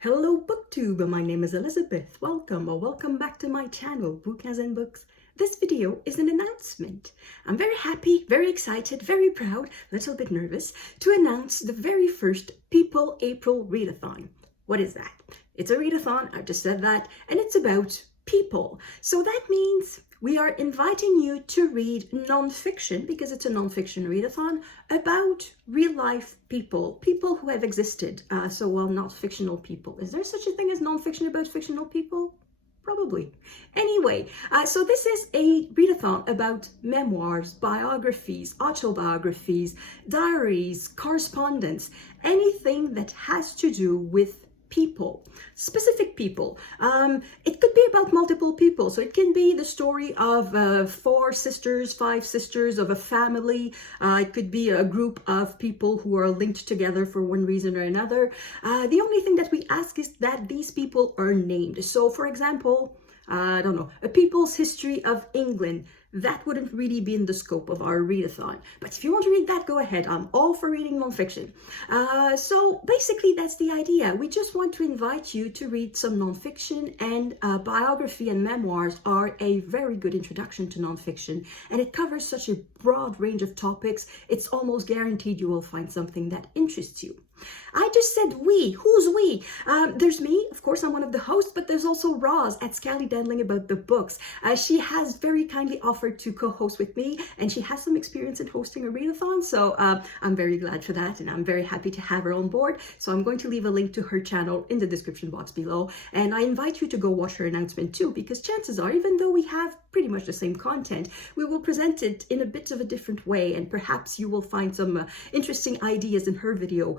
Hello BookTube, my name is Elizabeth. Welcome or welcome back to my channel, Bouquins and Books. This video is an announcement. I'm very happy, very excited, very proud, a little bit nervous to announce the very first People April Readathon. What is that? It's a readathon, I just said that, and it's about people. So that means we are inviting you to read nonfiction, because it's a nonfiction readathon, about real life people, people who have existed. Not fictional people. Is there such a thing as nonfiction about fictional people? Probably. Anyway, so this is a readathon about memoirs, biographies, autobiographies, diaries, correspondence, anything that has to do with people, specific people. It could be about multiple people, so it can be the story of 4 sisters, 5 sisters of a family. It could be a group of people who are linked together for one reason or another. The only thing that we ask is that these people are named. So for example, I don't know, a people's history of England. That wouldn't really be in the scope of our readathon. But if you want to read that, go ahead. I'm all for reading nonfiction. So basically, that's the idea. We just want to invite you to read some nonfiction, and biography and memoirs are a very good introduction to nonfiction. And it covers such a broad range of topics, it's almost guaranteed you will find something that interests you. I just said we. Who's we? There's me, of course, I'm one of the hosts, but there's also Roz at Scally Dandling About the Books. She has very kindly offered to co-host with me, and she has some experience in hosting a readathon, so I'm very glad for that, and I'm very happy to have her on board. So I'm going to leave a link to her channel in the description box below, and I invite you to go watch her announcement too, because chances are, even though we have pretty much the same content, we will present it in a bit of a different way, and perhaps you will find some interesting ideas in her video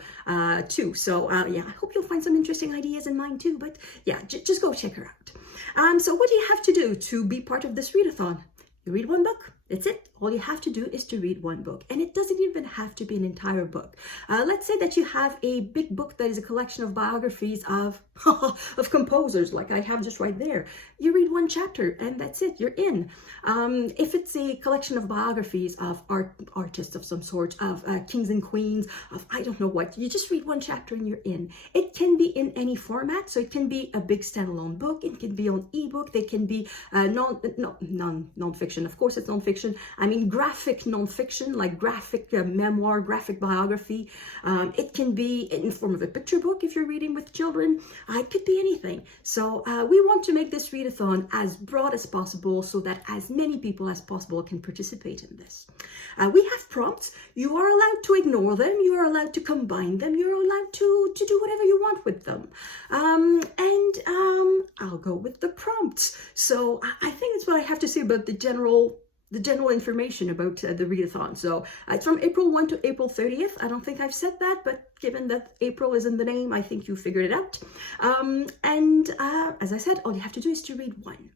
too. So yeah, I hope you'll find some interesting ideas in mine too, but yeah, just go check her out. So what do you have to do to be part of this readathon? You read one book. That's it. All you have to do is to read one book, and it doesn't even have to be an entire book. Let's say that you have a big book that is a collection of biographies of of composers, like I have just right there. You read one chapter, and that's it. You're in. If it's a collection of biographies of artists of some sort, of kings and queens, of I don't know what, you just read one chapter and you're in. It can be in any format, so it can be a big standalone book. It can be on ebook. They can be non-fiction. Of course, it's non-fiction. I mean graphic nonfiction, like graphic memoir, graphic biography. It can be in the form of a picture book if you're reading with children. It could be anything. So we want to make this readathon as broad as possible so that as many people as possible can participate in this. We have prompts. You are allowed to ignore them. You are allowed to combine them. You're allowed to do whatever you want with them. I'll go with the prompts. So I think that's what I have to say about the general information about the readathon. So it's from April 1 to April 30th. I don't think I've said that, but given that April is in the name, I think you figured it out. As I said, all you have to do is to read one.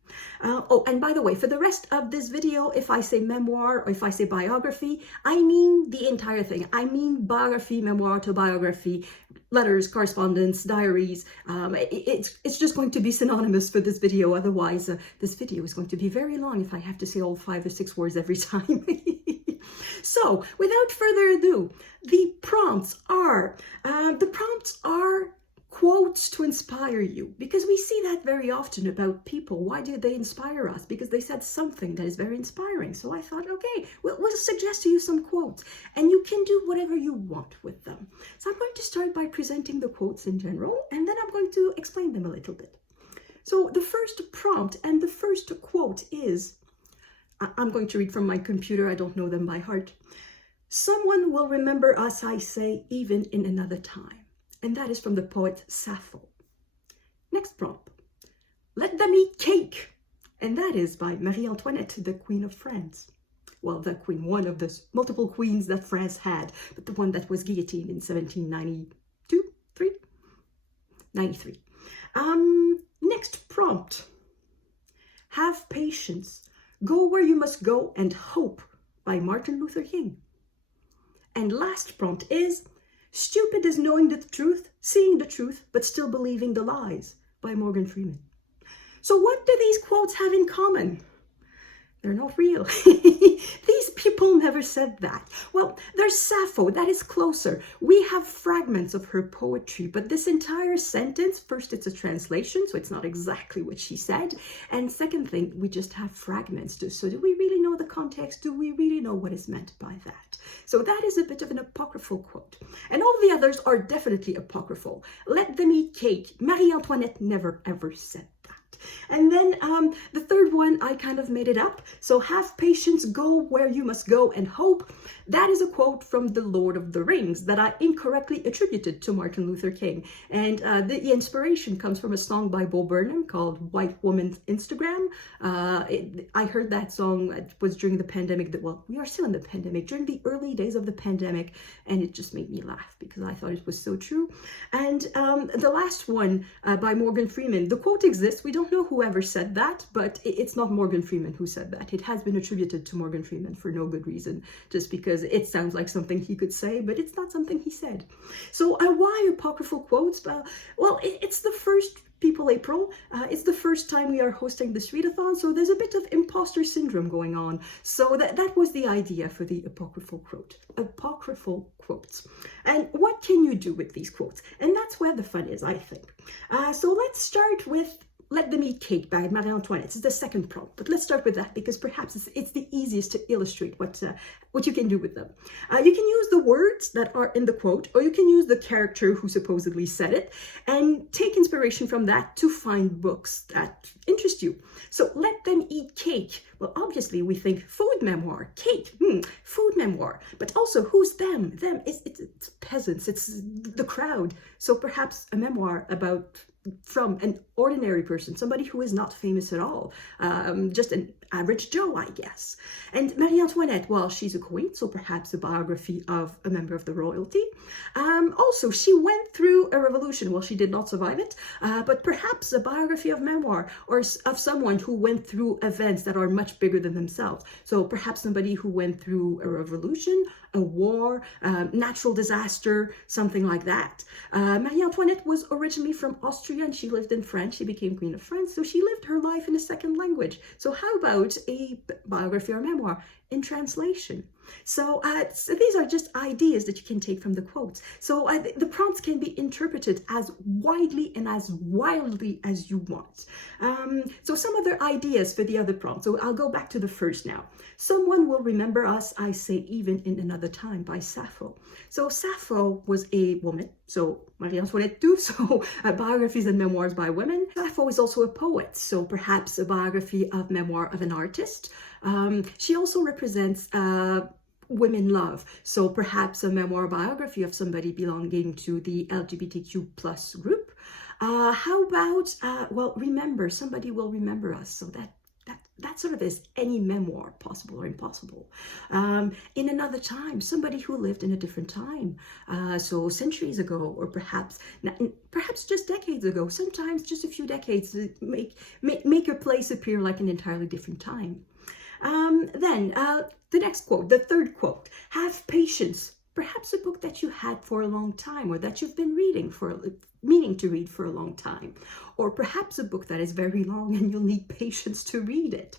Oh, and by the way, for the rest of this video, if I say memoir or if I say biography, I mean the entire thing. I mean biography, memoir, autobiography, letters, correspondence, diaries. It's just going to be synonymous for this video. Otherwise, this video is going to be very long if I have to say all 5 or 6 words every time. So, without further ado, the prompts are quotes to inspire you, because we see that very often about people. Why do they inspire us? Because they said something that is very inspiring. So I thought, okay, we'll suggest to you some quotes, and you can do whatever you want with them. So I'm going to start by presenting the quotes in general, and then I'm going to explain them a little bit. So the first prompt and the first quote is, I'm going to read from my computer, I don't know them by heart. Someone will remember us, I say, even in another time. And that is from the poet Sappho. Next prompt. Let them eat cake. And that is by Marie-Antoinette, the Queen of France. Well, the queen, one of the multiple queens that France had, but the one that was guillotined in 93. Next prompt. Have patience. Go where you must go and hope, by Martin Luther King. And last prompt is, stupid is knowing the truth, seeing the truth, but still believing the lies, by Freeman. So what do these quotes have in common? They're not real. These people never said that. Well, there's Sappho, that is closer. We have fragments of her poetry, but this entire sentence, first, it's a translation, so it's not exactly what she said. And second thing, we just have fragments. So do we really know the context? Do we really know what is meant by that? So that is a bit of an apocryphal quote. And all the others are definitely apocryphal. Let them eat cake. Marie-Antoinette never ever said that. And then the third one, I kind of made it up. So have patience, go where you must go, and hope. That is a quote from The Lord of the Rings that I incorrectly attributed to Martin Luther King. And the inspiration comes from a song by Bo Burnham called White Woman's Instagram. I heard that song, it was during the pandemic. Well, we are still in the pandemic, during the early days of the pandemic. And it just made me laugh because I thought it was so true. And the last one by Morgan Freeman, the quote exists. We don't know whoever said that, but it's not Morgan Freeman who said that. It has been attributed to Morgan Freeman for no good reason, just because it sounds like something he could say, but it's not something he said. So why apocryphal quotes? Well, it's the first People April. It's the first time we are hosting this readathon, so there's a bit of imposter syndrome going on. So that was the idea for the apocryphal quotes. And what can you do with these quotes? And that's where the fun is, I think. So let's start with Let Them Eat Cake by Marie-Antoinette. It's the second prompt, but let's start with that because perhaps it's the easiest to illustrate what you can do with them. You can use the words that are in the quote, or you can use the character who supposedly said it, and take inspiration from that to find books that interest you. So let them eat cake. Well, obviously we think food memoir, cake, food memoir, but also who's them? Them, it's peasants, it's the crowd. So perhaps a memoir from an ordinary person, somebody who is not famous at all, just an average Joe, I guess. And Marie-Antoinette, well, she's a queen, so perhaps a biography of a member of the royalty. Also, she went through a revolution. Well, she did not survive it, but perhaps a biography of memoir or of someone who went through events that are much bigger than themselves. So perhaps somebody who went through a revolution, a war, natural disaster, something like that. Marie-Antoinette was originally from Austria and she lived in France. She became Queen of France, so she lived her life in a second language. So how about a biography or memoir in translation? So these are just ideas that you can take from the quotes. So the prompts can be interpreted as widely and as wildly as you want. So some other ideas for the other prompts. So I'll go back to the first now. Someone will remember us, I say, even in another time, by Sappho. So Sappho was a woman. So Marie-Antoinette too. So biographies and memoirs by women. Sappho is also a poet. So perhaps a biography of memoir of an artist. She also represents women love. So perhaps a memoir biography of somebody belonging to the LGBTQ plus group. How about, well, remember, somebody will remember us. So that sort of is any memoir, possible or impossible. In another time, somebody who lived in a different time. So centuries ago, or perhaps just decades ago, sometimes just a few decades, make a place appear like an entirely different time. Then the next quote, the third quote, have patience. Perhaps a book that you had for a long time or that you've been meaning to read for a long time. Or perhaps a book that is very long and you'll need patience to read it.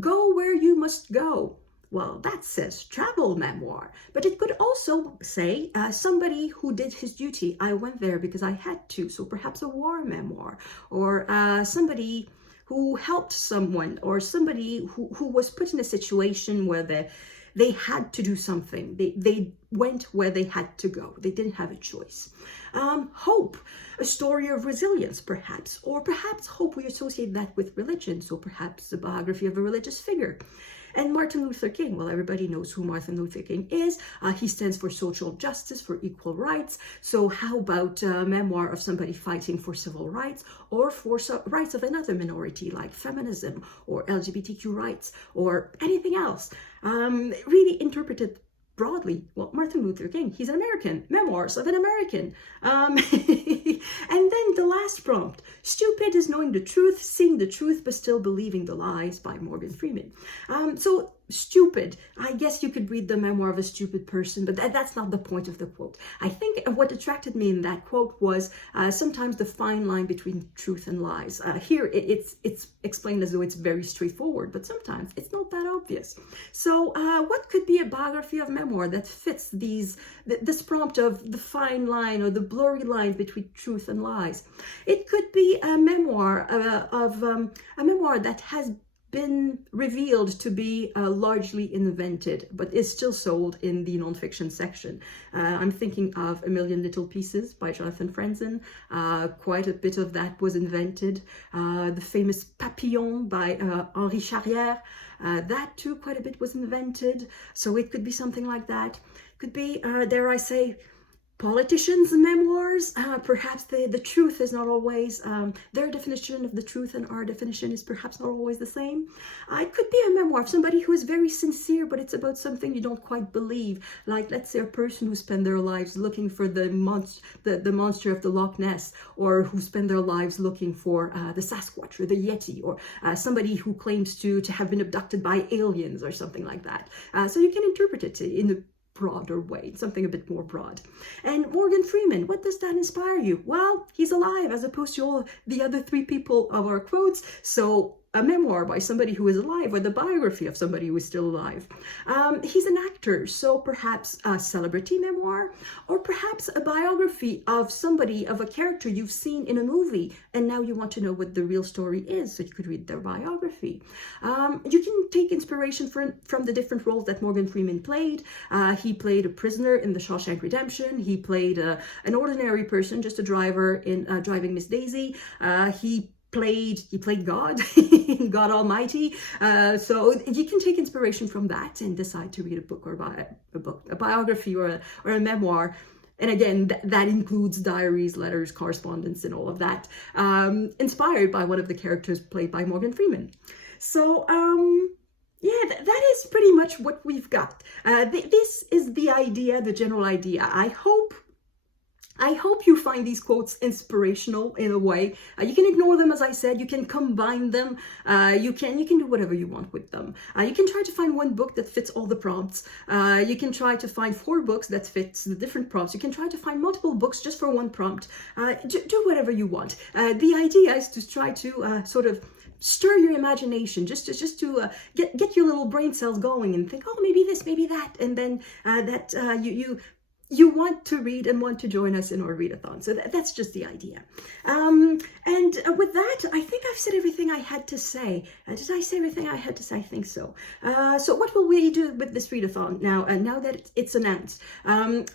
Go where you must go. Well, that says travel memoir, but it could also say somebody who did his duty. I went there because I had to. So perhaps a war memoir, or somebody who helped someone, or somebody who was put in a situation where they had to do something. They went where they had to go. They didn't have a choice. Hope, a story of resilience, perhaps, or perhaps hope, we associate that with religion. So perhaps a biography of a religious figure. And Martin Luther King, well, everybody knows who Martin Luther King is. He stands for social justice, for equal rights. So how about a memoir of somebody fighting for civil rights or for rights of another minority like feminism or LGBTQ rights or anything else? Really interpreted broadly. Well, Martin Luther King, he's an American. Memoirs of an American. And then the last prompt, stupid is knowing the truth, seeing the truth, but still believing the lies, by Morgan Freeman. So stupid. I guess you could read the memoir of a stupid person, but that's not the point of the quote. I think what attracted me in that quote was sometimes the fine line between truth and lies. Here it's explained as though it's very straightforward, but sometimes it's not that obvious. So what could be a biography of memoir that fits this prompt of the fine line or the blurry line between truth and lies? It could be a memoir a memoir that has been revealed to be largely invented, but is still sold in the nonfiction section. I'm thinking of A Million Little Pieces by Jonathan Franzen. Quite a bit of that was invented. The famous Papillon by Henri Charrière. That too, quite a bit was invented. So it could be something like that. Could be, dare I say, politicians' memoirs. Perhaps the truth is not always, their definition of the truth and our definition is perhaps not always the same. It could be a memoir of somebody who is very sincere, but it's about something you don't quite believe. Like, let's say, a person who spent their lives looking for the monster of the Loch Ness, or who spend their lives looking for the Sasquatch or the Yeti, or somebody who claims to have been abducted by aliens or something like that. So you can interpret it in a broader way, something a bit more broad. And Morgan Freeman, what does that inspire you? Well, he's alive as opposed to all the other three people of our quotes. So a memoir by somebody who is alive, or the biography of somebody who is still alive. He's an actor, so perhaps a celebrity memoir, or perhaps a biography of somebody, of a character you've seen in a movie, and now you want to know what the real story is, so you could read their biography. You can take inspiration from the different roles that Morgan Freeman played. He played a prisoner in The Shawshank Redemption. He played an ordinary person, just a driver in Driving Miss Daisy. He played God, God Almighty. So you can take inspiration from that and decide to read a book, or a biography, or a memoir. And again, that includes diaries, letters, correspondence, and all of that, inspired by one of the characters played by Morgan Freeman. So yeah, that is pretty much what we've got. This is the idea, the general idea. I hope you find these quotes inspirational in a way. You can ignore them, as I said. You can combine them. You can do whatever you want with them. You can try to find one book that fits all the prompts. You can try to find 4 books that fits the different prompts. You can try to find multiple books just for one prompt. Do whatever you want. The idea is to try to sort of stir your imagination, just to get your little brain cells going and think, oh, maybe this, maybe that, and then you want to read and want to join us in our readathon. So that's just the idea. And with that, I think I've said everything I had to say. Did I say everything I had to say? I think so. So what will we do with this readathon now? Now that it's announced,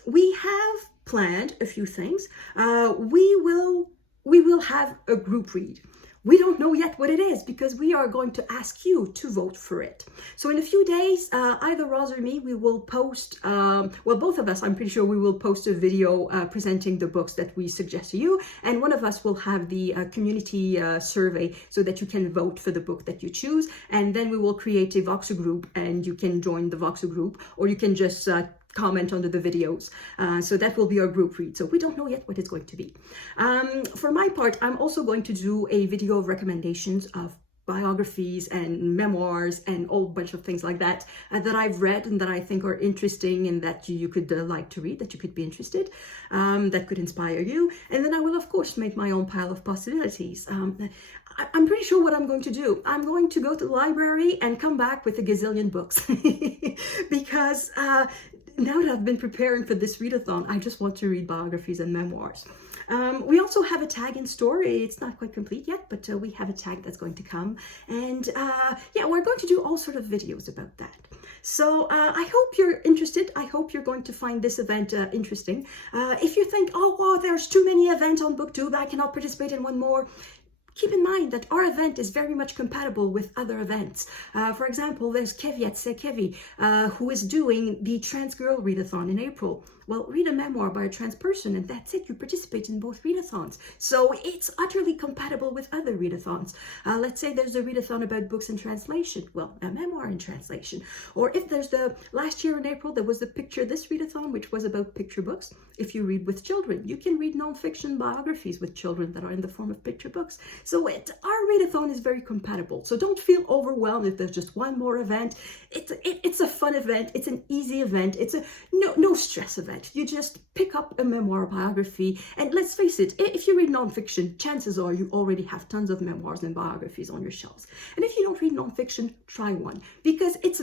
we have planned a few things. We will have a group read. We don't know yet what it is, because we are going to ask you to vote for it. So in a few days, either Roz or me, we will post, well, both of us, I'm pretty sure we will post a video presenting the books that we suggest to you. And one of us will have the community survey so that you can vote for the book that you choose. And then we will create a Voxer group, and you can join the Voxer group, or you can just comment under the videos. So that will be our group read. So we don't know yet what it's going to be. For my part, I'm also going to do a video of recommendations of biographies and memoirs and a whole bunch of things like that that I've read and that I think are interesting and that you could like to read, that you could be interested, that could inspire you. And then I will, of course, make my own pile of possibilities. I'm pretty sure what I'm going to do. I'm going to go to the library and come back with a gazillion books because now that I've been preparing for this readathon, I just want to read biographies and memoirs. We also have a tag in store. It's not quite complete yet, but we have a tag that's going to come. And yeah, we're going to do all sort of videos about that. So I hope you're interested. I hope you're going to find this event interesting. If you think, oh, wow, there's too many events on BookTube, I cannot participate in one more, keep in mind that our event is very much compatible with other events. For example, there's Kevi at Sekevi, who is doing the Trans Girl Readathon in April. Well, read a memoir by a trans person and that's it. You participate in both readathons. So it's utterly compatible with other readathons. Let's say there's a readathon about books in translation. Well, a memoir in translation. Or if there's last year in April, there was the Picture This readathon, which was about picture books. If you read with children, you can read nonfiction biographies with children that are in the form of picture books. So our readathon is very compatible. So don't feel overwhelmed if there's just one more event. It's a fun event. It's an easy event. It's a no stress event. You just pick up a memoir biography. And let's face it, if you read nonfiction, chances are you already have tons of memoirs and biographies on your shelves. And if you don't read nonfiction, try one, because it's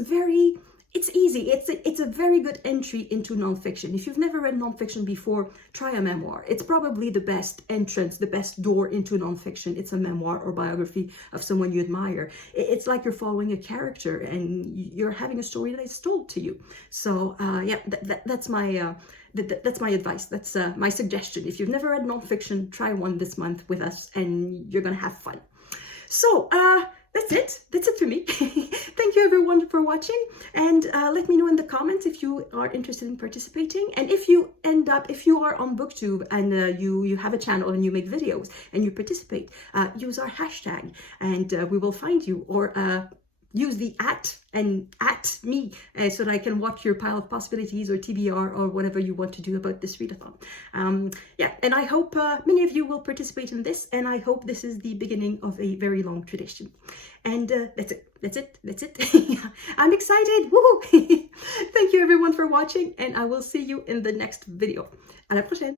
easy. It's a very good entry into nonfiction. If you've never read nonfiction before, try a memoir. It's probably the best entrance, the best door into nonfiction. It's a memoir or biography of someone you admire. It's like you're following a character and you're having a story that is told to you. So yeah, that's my advice. That's my suggestion. If you've never read nonfiction, try one this month with us and you're gonna have fun. So that's it for me. Thank you everyone for watching, and let me know in the comments if you are interested in participating, and if you are on BookTube and you have a channel and you make videos and you participate, use our hashtag and we will find you, or use the @ me so that I can watch your pile of possibilities or TBR or whatever you want to do about this readathon. Yeah, and I hope many of you will participate in this, and I hope this is the beginning of a very long tradition. And that's it. I'm excited. Woohoo! Thank you everyone for watching, and I will see you in the next video. À la prochaine.